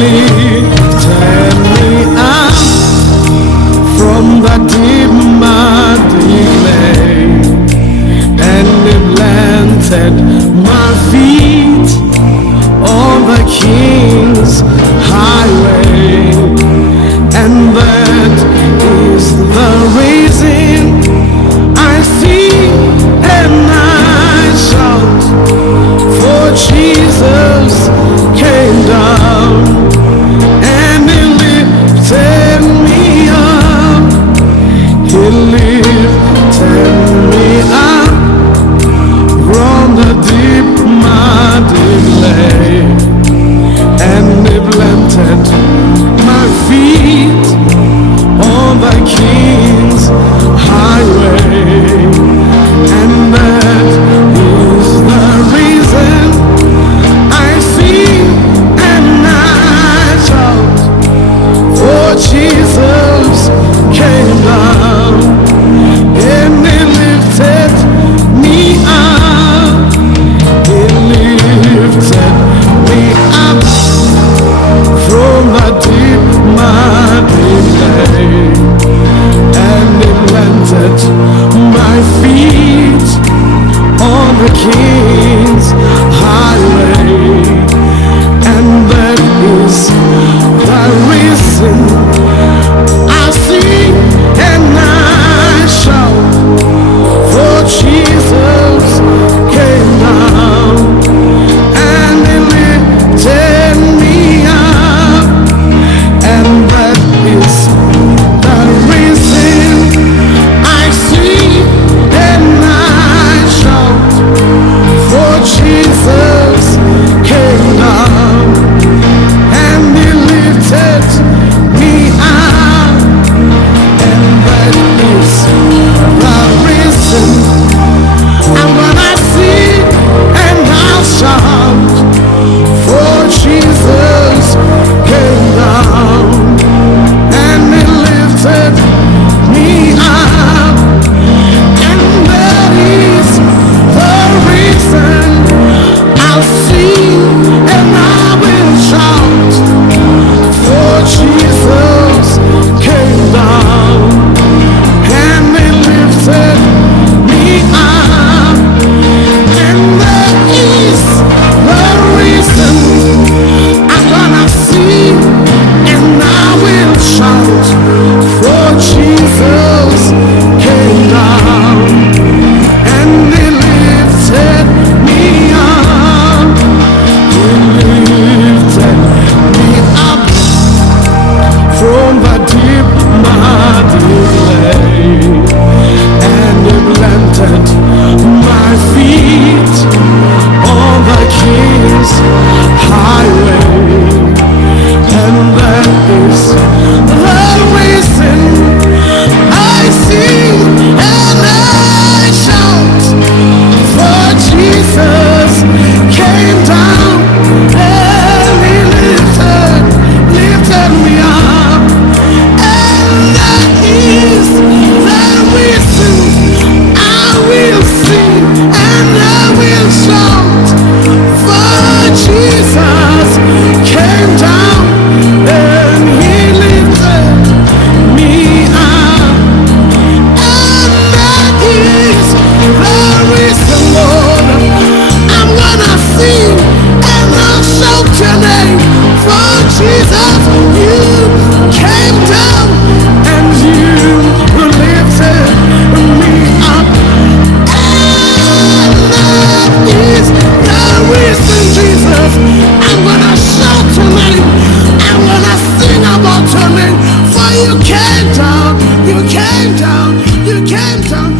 lifted me up from the deep muddy clay, and He planted my feet on the King's highway, and that is the reason I sing and I shout, for Jesus came down and He lifted me up. He lifted me up from the deep muddy clay, and He planted my feet on the King's highway, and that is the reason I sing and I shout, for Jesus came down and He lifted me up. He lifted me up from the deep muddy clay, and He planted my feet on the King's highway, and that is the reason I sing and I shout, for Jesus came down and He lifted me up, and that is the reason I sing and I shout, for Jesus came down and He lifted me up, and that is the reason I'm gonna sing and I'll shout, for Jesus came down and He lifted me up, and that is the reason I'll sing and I will shout, for Jesus came down and He lifted me up, and that is the reason I'm gonna sing and I will shout, for Jesus came down and He lifted me up. He lifted me up from the deep muddy clay, and He planted my feet on the King's highway, and that is the reason I sing and I shout, for Jesus came down and He lifted me up, and that is the reason I will sing and I will shout, for Jesus came down and He lifted me up, and that is the reason, Lord, I'm gonna sing and I'll shout Your name, for Jesus, You came down and You lifted me up, and that is the reason, Jesus, I'm gonna shout Your name, I'm gonna sing about Your name, for You came down, You came down, You came down.